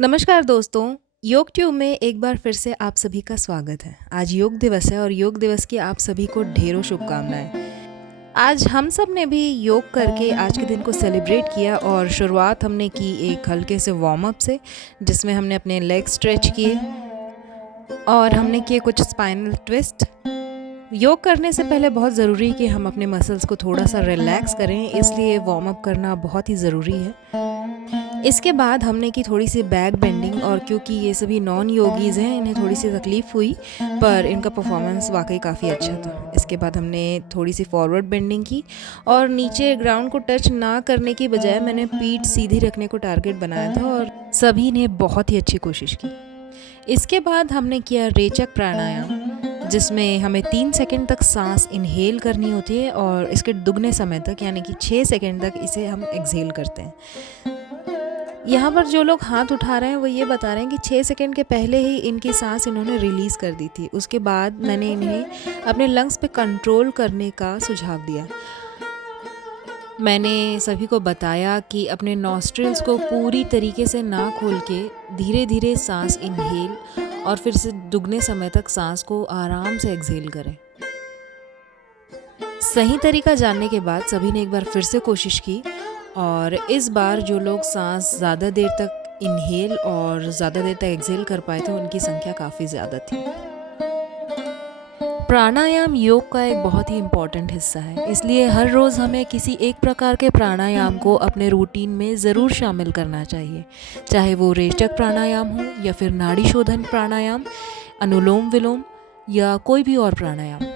नमस्कार दोस्तों, योग ट्यूब में एक बार फिर से आप सभी का स्वागत है। आज योग दिवस है और योग दिवस की आप सभी को ढेरों शुभकामनाएं। आज हम सब ने भी योग करके आज के दिन को सेलिब्रेट किया और शुरुआत हमने की एक हल्के से वार्म अप से, जिसमें हमने अपने लेग स्ट्रेच किए और हमने किए कुछ स्पाइनल ट्विस्ट। योग करने से पहले बहुत ज़रूरी है कि हम अपने मसल्स को थोड़ा सा रिलैक्स करें, इसलिए वार्म अप करना बहुत ही ज़रूरी है। इसके बाद हमने की थोड़ी सी बैक बेंडिंग, और क्योंकि ये सभी नॉन योगीज़ हैं, इन्हें थोड़ी सी तकलीफ़ हुई, पर इनका परफॉर्मेंस वाकई काफ़ी अच्छा था। इसके बाद हमने थोड़ी सी फॉरवर्ड बेंडिंग की और नीचे ग्राउंड को टच ना करने की बजाय मैंने पीठ सीधी रखने को टारगेट बनाया था और सभी ने बहुत ही अच्छी कोशिश की। इसके बाद हमने किया रेचक प्राणायाम, जिसमें हमें 3 सेकंड तक सांस इनहेल करनी होती है और इसके दुगने समय तक यानी कि 6 सेकंड तक इसे हम एक्सहेल करते हैं। यहाँ पर जो लोग हाथ उठा रहे हैं वो ये बता रहे हैं कि 6 सेकंड के पहले ही इनकी सांस इन्होंने रिलीज़ कर दी थी। उसके बाद मैंने इन्हें अपने लंग्स पे कंट्रोल करने का सुझाव दिया। मैंने सभी को बताया कि अपने नॉस्ट्रिल्स को पूरी तरीके से ना खोल के धीरे धीरे सांस इनहेल और फिर से दुगने समय तक सांस को आराम से एक्सहेल करें। सही तरीका जानने के बाद सभी ने एक बार फिर से कोशिश की और इस बार जो लोग सांस ज़्यादा देर तक इनहेल और ज़्यादा देर तक एक्सहेल कर पाए थे, उनकी संख्या काफ़ी ज़्यादा थी। प्राणायाम योग का एक बहुत ही इम्पॉर्टेंट हिस्सा है, इसलिए हर रोज़ हमें किसी एक प्रकार के प्राणायाम को अपने रूटीन में ज़रूर शामिल करना चाहिए, चाहे वो रेचक प्राणायाम हो या फिर नाड़ी शोधन प्राणायाम, अनुलोम विलोम या कोई भी और प्राणायाम।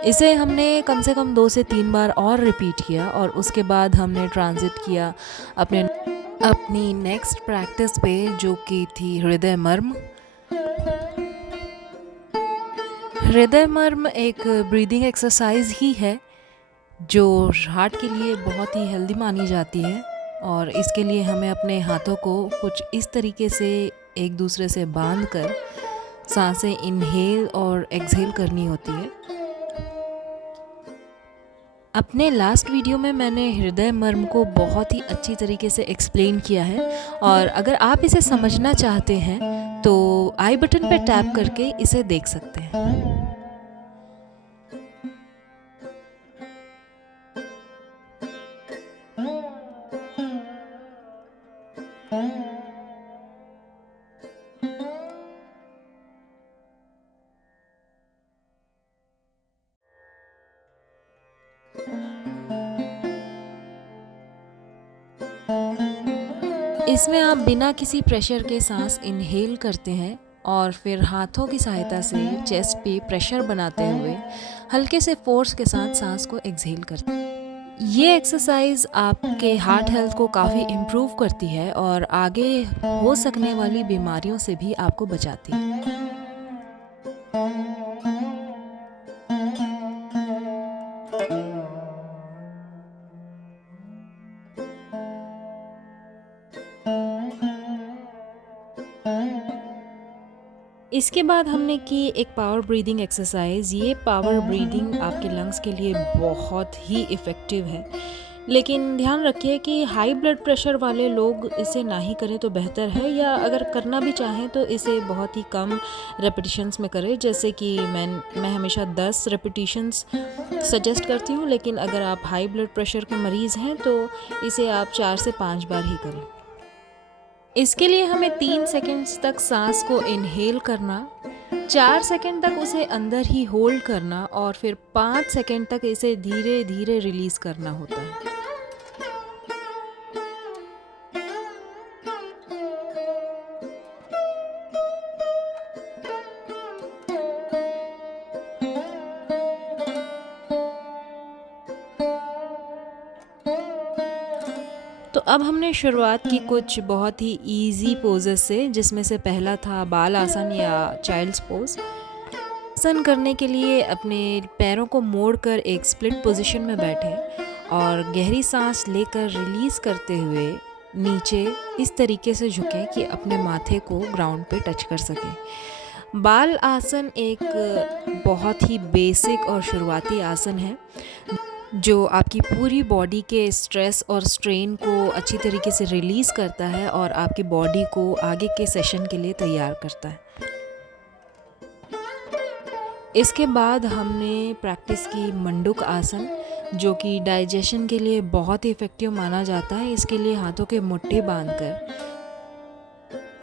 इसे हमने कम से कम 2 से 3 बार और रिपीट किया और उसके बाद हमने ट्रांजिट किया अपनी नेक्स्ट प्रैक्टिस पे, जो कि थी हृदय मर्म। हृदय मर्म एक ब्रीदिंग एक्सरसाइज ही है जो हार्ट के लिए बहुत ही हेल्दी मानी जाती है, और इसके लिए हमें अपने हाथों को कुछ इस तरीके से एक दूसरे से बांधकर सांसें इनहेल और एक्सहेल करनी होती है। अपने लास्ट वीडियो में मैंने हृदय मर्म को बहुत ही अच्छी तरीके से एक्सप्लेन किया है, और अगर आप इसे समझना चाहते हैं तो आई बटन पर टैप करके इसे देख सकते हैं। इसमें आप बिना किसी प्रेशर के सांस इनहेल करते हैं और फिर हाथों की सहायता से चेस्ट पे प्रेशर बनाते हुए हल्के से फोर्स के साथ सांस को एक्सहेल करते हैं। ये एक्सरसाइज आपके हार्ट हेल्थ को काफ़ी इम्प्रूव करती है और आगे हो सकने वाली बीमारियों से भी आपको बचाती है। इसके बाद हमने की एक पावर ब्रीदिंग एक्सरसाइज। ये पावर ब्रीदिंग आपके लंग्स के लिए बहुत ही इफ़ेक्टिव है, लेकिन ध्यान रखिए कि हाई ब्लड प्रेशर वाले लोग इसे ना ही करें तो बेहतर है, या अगर करना भी चाहें तो इसे बहुत ही कम रेपिटिशंस में करें। जैसे कि मैं हमेशा 10 रेपिटिशंस सजेस्ट करती हूँ, लेकिन अगर आप हाई ब्लड प्रेशर के मरीज़ हैं तो इसे आप 4 से 5 बार ही करें। इसके लिए हमें 3 सेकंड्स तक सांस को इनहेल करना, 4 सेकंड तक उसे अंदर ही होल्ड करना और फिर 5 सेकंड तक इसे धीरे धीरे रिलीज करना होता है। तो अब हमने शुरुआत की कुछ बहुत ही इजी पोजेस से, जिसमें से पहला था बाल आसन या चाइल्ड्स पोज। आसन करने के लिए अपने पैरों को मोड़कर एक स्प्लिट पोजीशन में बैठें और गहरी सांस लेकर रिलीज़ करते हुए नीचे इस तरीके से झुकें कि अपने माथे को ग्राउंड पे टच कर सकें। बाल आसन एक बहुत ही बेसिक और शुरुआती आसन है जो आपकी पूरी बॉडी के स्ट्रेस और स्ट्रेन को अच्छी तरीके से रिलीज़ करता है और आपकी बॉडी को आगे के सेशन के लिए तैयार करता है। इसके बाद हमने प्रैक्टिस की मंडूक आसन, जो कि डाइजेशन के लिए बहुत ही इफ़ेक्टिव माना जाता है। इसके लिए हाथों के मुट्ठी बांधकर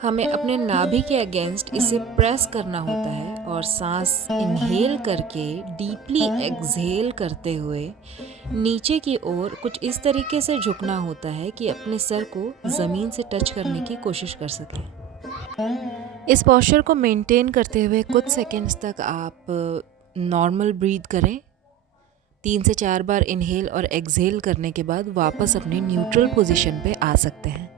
हमें अपने नाभि के अगेंस्ट इसे प्रेस करना होता है और सांस इनहेल करके डीपली एक्सहेल करते हुए नीचे की ओर कुछ इस तरीके से झुकना होता है कि अपने सर को ज़मीन से टच करने की कोशिश कर सकें। इस पोस्चर को मेंटेन करते हुए कुछ सेकंड्स तक आप नॉर्मल ब्रीथ करें। 3 से 4 बार इनहेल और एक्सहेल करने के बाद वापस अपने न्यूट्रल पोजीशन पे आ सकते हैं।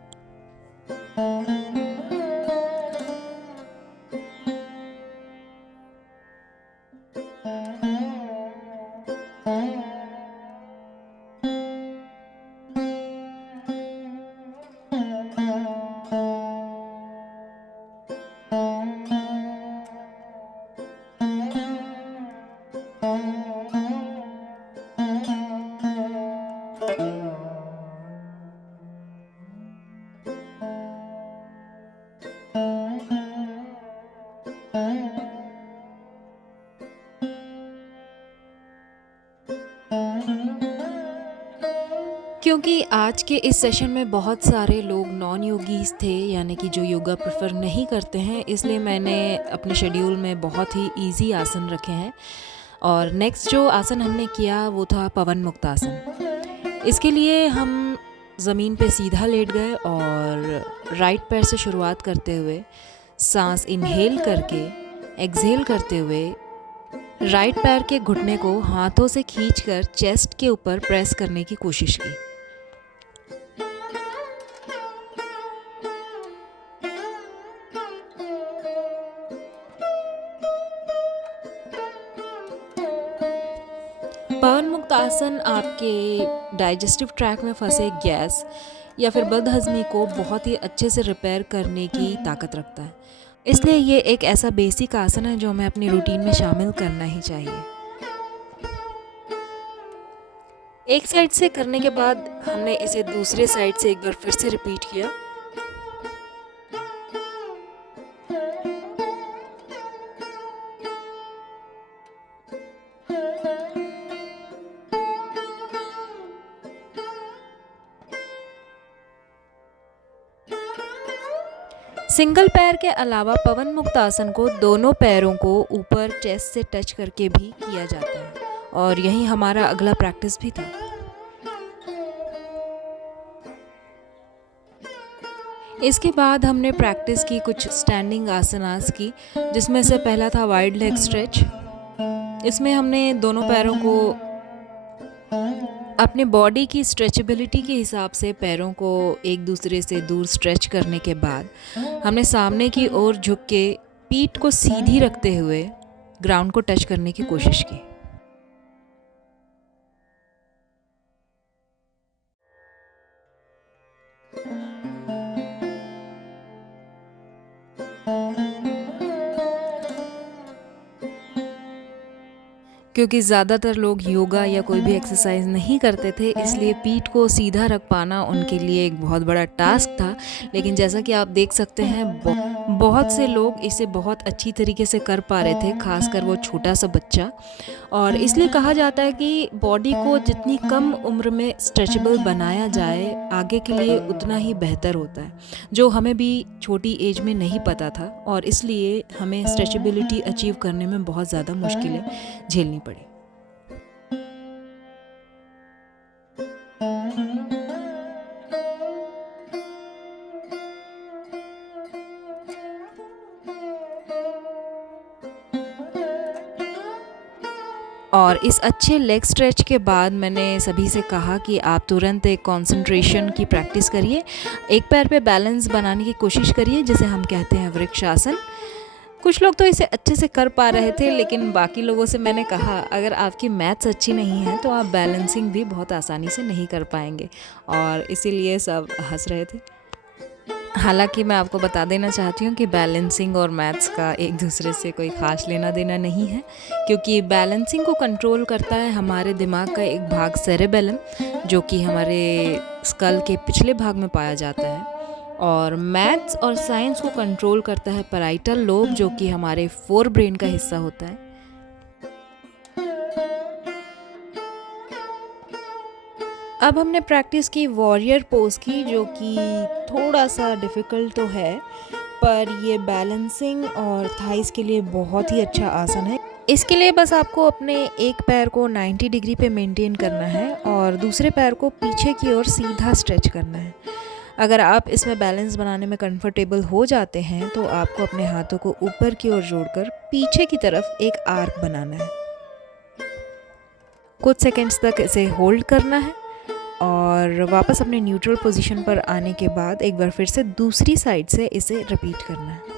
क्योंकि आज के इस सेशन में बहुत सारे लोग नॉन योगीज़ थे, यानी कि जो योगा प्रेफर नहीं करते हैं, इसलिए मैंने अपने शेड्यूल में बहुत ही इजी आसन रखे हैं। और नेक्स्ट जो आसन हमने किया वो था पवन मुक्त आसन। इसके लिए हम ज़मीन पे सीधा लेट गए और राइट पैर से शुरुआत करते हुए सांस इनहेल करके एक्सहेल करते हुए राइट पैर के घुटने को हाथों से खींचकर चेस्ट के ऊपर प्रेस करने की कोशिश की। पवन मुक्त आसन आपके डाइजेस्टिव ट्रैक में फंसे गैस या फिर बदहज़मी को बहुत ही अच्छे से रिपेयर करने की ताकत रखता है। इसलिए ये एक ऐसा बेसिक आसन है जो हमें अपनी रूटीन में शामिल करना ही चाहिए। एक साइड से करने के बाद हमने इसे दूसरे साइड से एक बार फिर से रिपीट किया। सिंगल पैर के अलावा पवन मुक्त आसन को दोनों पैरों को ऊपर चेस्ट से टच करके भी किया जाता है और यही हमारा अगला प्रैक्टिस भी था। इसके बाद हमने प्रैक्टिस की कुछ स्टैंडिंग आसनास की, जिसमें से पहला था वाइड लेग स्ट्रेच। इसमें हमने दोनों पैरों को अपने बॉडी की स्ट्रेचेबिलिटी के हिसाब से पैरों को एक दूसरे से दूर स्ट्रेच करने के बाद हमने सामने की ओर झुक के पीठ को सीधी रखते हुए ग्राउंड को टच करने की कोशिश की। क्योंकि ज़्यादातर लोग योगा या कोई भी एक्सरसाइज नहीं करते थे, इसलिए पीठ को सीधा रख पाना उनके लिए एक बहुत बड़ा टास्क था। लेकिन जैसा कि आप देख सकते हैं, बहुत से लोग इसे बहुत अच्छी तरीके से कर पा रहे थे, खासकर वो छोटा सा बच्चा। और इसलिए कहा जाता है कि बॉडी को जितनी कम उम्र में स्ट्रेचेबल बनाया जाए, आगे के लिए उतना ही बेहतर होता है, जो हमें भी छोटी एज में नहीं पता था। और इसलिए हमें स्ट्रेचेबिलिटी अचीव करने में बहुत ज़्यादा मुश्किलें झेलनी पड़ी। और इस अच्छे लेग स्ट्रेच के बाद मैंने सभी से कहा कि आप तुरंत एक कंसंट्रेशन की प्रैक्टिस करिए, एक पैर पे बैलेंस बनाने की कोशिश करिए, जिसे हम कहते हैं वृक्षासन। कुछ लोग तो इसे अच्छे से कर पा रहे थे, लेकिन बाकी लोगों से मैंने कहा अगर आपकी मैथ्स अच्छी नहीं है तो आप बैलेंसिंग भी बहुत आसानी से नहीं कर पाएंगे, और इसीलिए सब हंस रहे थे। हालाँकि मैं आपको बता देना चाहती हूँ कि बैलेंसिंग और मैथ्स का एक दूसरे से कोई ख़ास लेना देना नहीं है, क्योंकि बैलेंसिंग को कंट्रोल करता है हमारे दिमाग का एक भाग सेरेबेलम, जो कि हमारे स्कल के पिछले भाग में पाया जाता है। और मैथ्स और साइंस को कंट्रोल करता है पैराइटल लोब, जो कि हमारे फोर ब्रेन का हिस्सा होता है। अब हमने प्रैक्टिस की वॉरियर पोज की, जो कि थोड़ा सा डिफ़िकल्ट तो है, पर ये बैलेंसिंग और थाइस के लिए बहुत ही अच्छा आसन है। इसके लिए बस आपको अपने एक पैर को 90 डिग्री पे मेंटेन करना है और दूसरे पैर को पीछे की ओर सीधा स्ट्रेच करना है। अगर आप इसमें बैलेंस बनाने में कंफर्टेबल हो जाते हैं तो आपको अपने हाथों को ऊपर की ओर जोड़कर पीछे की तरफ एक आर्क बनाना है। कुछ सेकंड्स तक इसे होल्ड करना है और वापस अपने न्यूट्रल पोजीशन पर आने के बाद एक बार फिर से दूसरी साइड से इसे रिपीट करना है।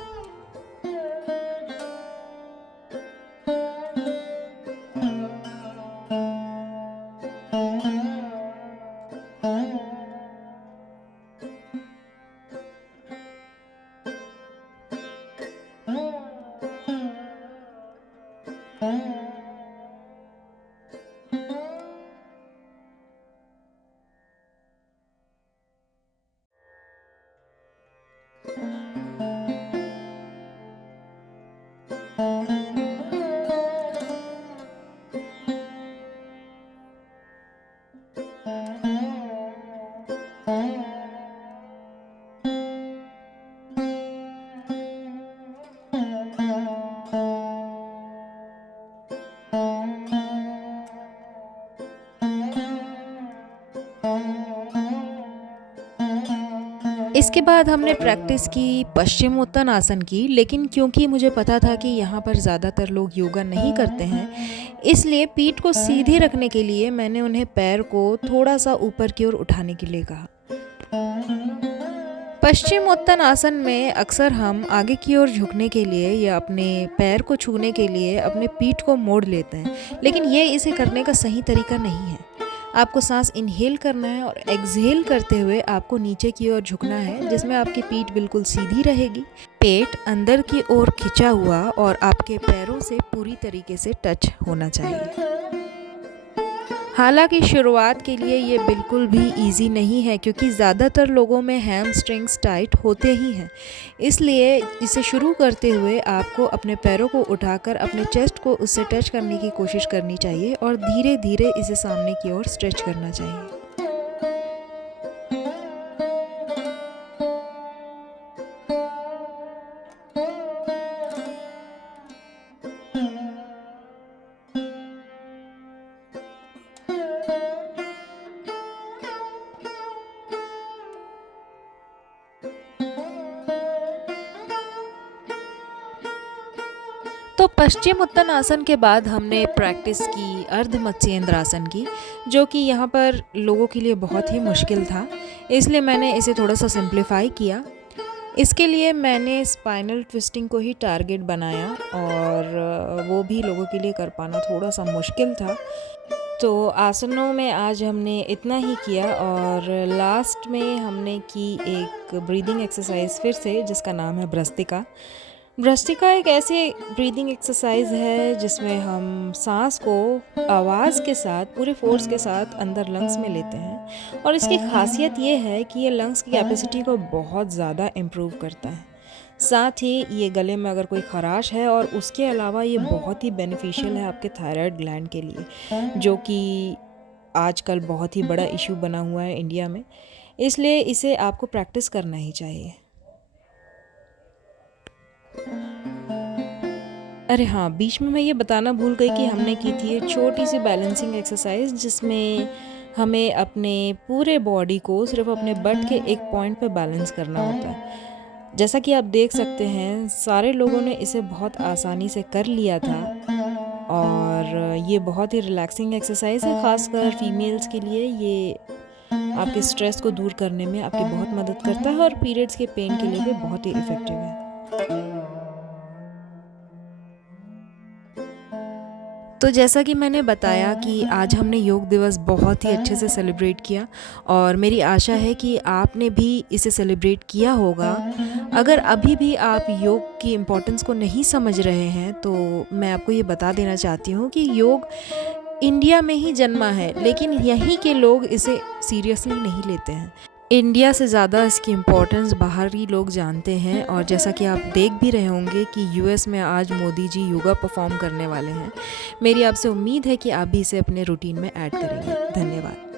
इसके बाद हमने प्रैक्टिस की पश्चिमोत्तानासन की, लेकिन क्योंकि मुझे पता था कि यहाँ पर ज़्यादातर लोग योगा नहीं करते हैं, इसलिए पीठ को सीधे रखने के लिए मैंने उन्हें पैर को थोड़ा सा ऊपर की ओर उठाने के लिए कहा। पश्चिमोत्तानासन में अक्सर हम आगे की ओर झुकने के लिए या अपने पैर को छूने के लिए अपने पीठ को मोड़ लेते हैं, लेकिन ये इसे करने का सही तरीका नहीं है। आपको सांस इनहेल करना है और एक्सहेल करते हुए आपको नीचे की ओर झुकना है, जिसमें आपकी पीठ बिल्कुल सीधी रहेगी, पेट अंदर की ओर खिंचा हुआ और आपके पैरों से पूरी तरीके से टच होना चाहिए। हालांकि शुरुआत के लिए ये बिल्कुल भी इजी नहीं है, क्योंकि ज़्यादातर लोगों में हैमस्ट्रिंग्स टाइट होते ही हैं। इसलिए इसे शुरू करते हुए आपको अपने पैरों को उठाकर अपने चेस्ट को उससे टच करने की कोशिश करनी चाहिए और धीरे धीरे इसे सामने की ओर स्ट्रेच करना चाहिए। तो पश्चिमोत्तानासन के बाद हमने प्रैक्टिस की अर्ध मत्स्येंद्रासन की, जो कि यहाँ पर लोगों के लिए बहुत ही मुश्किल था, इसलिए मैंने इसे थोड़ा सा सिंप्लीफाई किया। इसके लिए मैंने स्पाइनल ट्विस्टिंग को ही टारगेट बनाया और वो भी लोगों के लिए कर पाना थोड़ा सा मुश्किल था। तो आसनों में आज हमने इतना ही किया और लास्ट में हमने की एक ब्रीदिंग एक्सरसाइज फिर से, जिसका नाम है भ्रस्तिका। भ्रस्टिका एक ऐसी ब्रीदिंग एक्सरसाइज है जिसमें हम सांस को आवाज़ के साथ पूरे फोर्स के साथ अंदर लंग्स में लेते हैं, और इसकी खासियत ये है कि ये लंग्स की कैपेसिटी को बहुत ज़्यादा इम्प्रूव करता है। साथ ही ये गले में अगर कोई खराश है, और उसके अलावा ये बहुत ही बेनिफिशियल है आपके थायराइड ग्लैंड के लिए, जो कि आजकल बहुत ही बड़ा इशू बना हुआ है इंडिया में, इसलिए इसे आपको प्रैक्टिस करना ही चाहिए। अरे हाँ, बीच में मैं ये बताना भूल गई कि हमने की थी एक छोटी सी बैलेंसिंग एक्सरसाइज, जिसमें हमें अपने पूरे बॉडी को सिर्फ अपने बट के एक पॉइंट पे बैलेंस करना होता है। जैसा कि आप देख सकते हैं, सारे लोगों ने इसे बहुत आसानी से कर लिया था और ये बहुत ही रिलैक्सिंग एक्सरसाइज है, ख़ासकर फीमेल्स के लिए। ये आपके स्ट्रेस को दूर करने में आपकी बहुत मदद करता है और पीरियड्स के पेन के लिए भी बहुत ही इफ़ेक्टिव है। तो जैसा कि मैंने बताया कि आज हमने योग दिवस बहुत ही अच्छे से सेलिब्रेट किया और मेरी आशा है कि आपने भी इसे सेलिब्रेट किया होगा। अगर अभी भी आप योग की इम्पोर्टेंस को नहीं समझ रहे हैं तो मैं आपको ये बता देना चाहती हूँ कि योग इंडिया में ही जन्मा है, लेकिन यहीं के लोग इसे सीरियसली नहीं लेते हैं। इंडिया से ज़्यादा इसकी इम्पोर्टेंस बाहरी लोग जानते हैं और जैसा कि आप देख भी रहे होंगे कि यूएस में आज मोदी जी योगा परफॉर्म करने वाले हैं। मेरी आपसे उम्मीद है कि आप भी इसे अपने रूटीन में ऐड करेंगे। धन्यवाद।